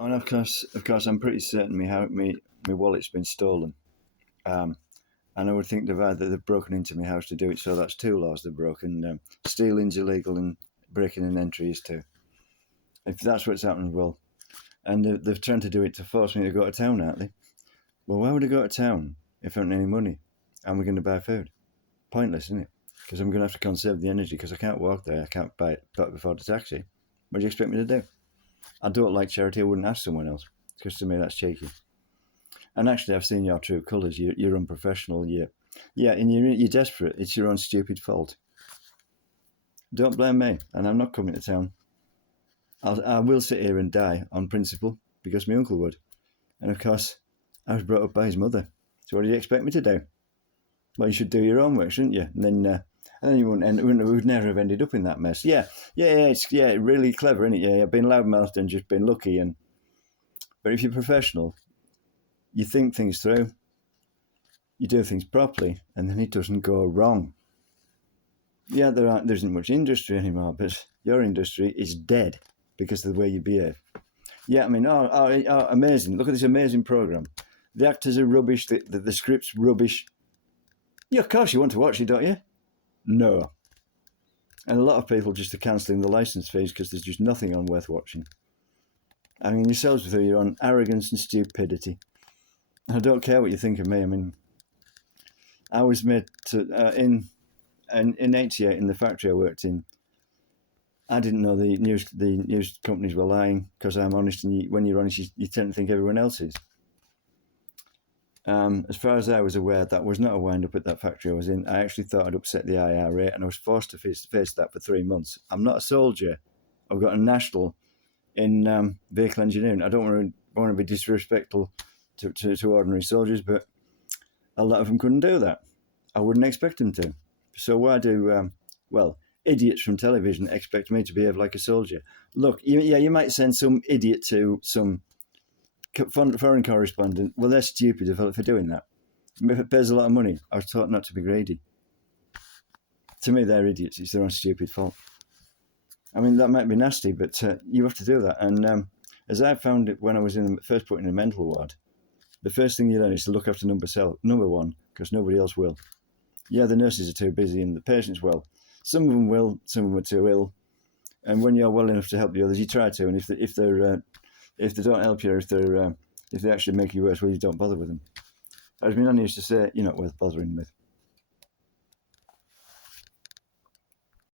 And of course, I'm pretty certain my wallet's been stolen. Um, and I would think they've broken into my house to do it. So that's two laws they've broken. Stealing's illegal and breaking an entry is too. If that's what's happened, well, and they're trying to do it to force me to go to town, aren't they? Well, why would I go to town if I haven't any money? And we're going to buy food? Pointless, isn't it? Because I'm going to have to conserve the energy because I can't walk there. I can't afford a taxi. What do you expect me to do? I don't like charity. I wouldn't ask someone else because to me that's cheeky. And actually, I've seen your true colours. You're unprofessional. And you're desperate. It's your own stupid fault. Don't blame me. And I'm not coming to town. I will sit here and die on principle because my uncle would. And of course, I was brought up by his mother. So what do you expect me to do? Well, you should do your own work, shouldn't you? And then you would never have ended up in that mess. It's really clever, isn't it? Yeah, I've been loudmouthed and just been lucky. But if you're professional, you think things through, you do things properly, and then it doesn't go wrong. Yeah, there isn't much industry anymore, but your industry is dead because of the way you behave. Yeah, I mean, amazing. Look at this amazing program. The actors are rubbish, the script's rubbish. Yeah, of course you want to watch it, don't you? No. And a lot of people just are cancelling the licence fees because there's just nothing on worth watching. I mean, yourselves through your own arrogance and stupidity. I don't care what you think of me. I mean, I was made to in '88 in the factory I worked in. I didn't know the news companies were lying because I'm honest, and when you're honest, you tend to think everyone else is. As far as I was aware, that was not a wind-up at that factory I was in. I actually thought I'd upset the IRA, and I was forced to face that for 3 months. I'm not a soldier. I've got a national in vehicle engineering. I don't want to be disrespectful to ordinary soldiers, but a lot of them couldn't do that. I wouldn't expect them to. So why do, idiots from television expect me to behave like a soldier? Look, you might send some idiot to some foreign correspondent. Well, they're stupid for doing that. If it pays a lot of money, I was taught not to be greedy. To me, they're idiots. It's their own stupid fault. I mean, that might be nasty, but you have to do that. And as I found it when I was first put in a mental ward, the first thing you learn is to look after number one, because nobody else will. Yeah, the nurses are too busy, and the patients will. Some of them will, some of them are too ill. And when you're well enough to help the others, you try to. And if they don't help you, if they actually make you worse, well, you don't bother with them. As my nan used to say, you're not worth bothering with.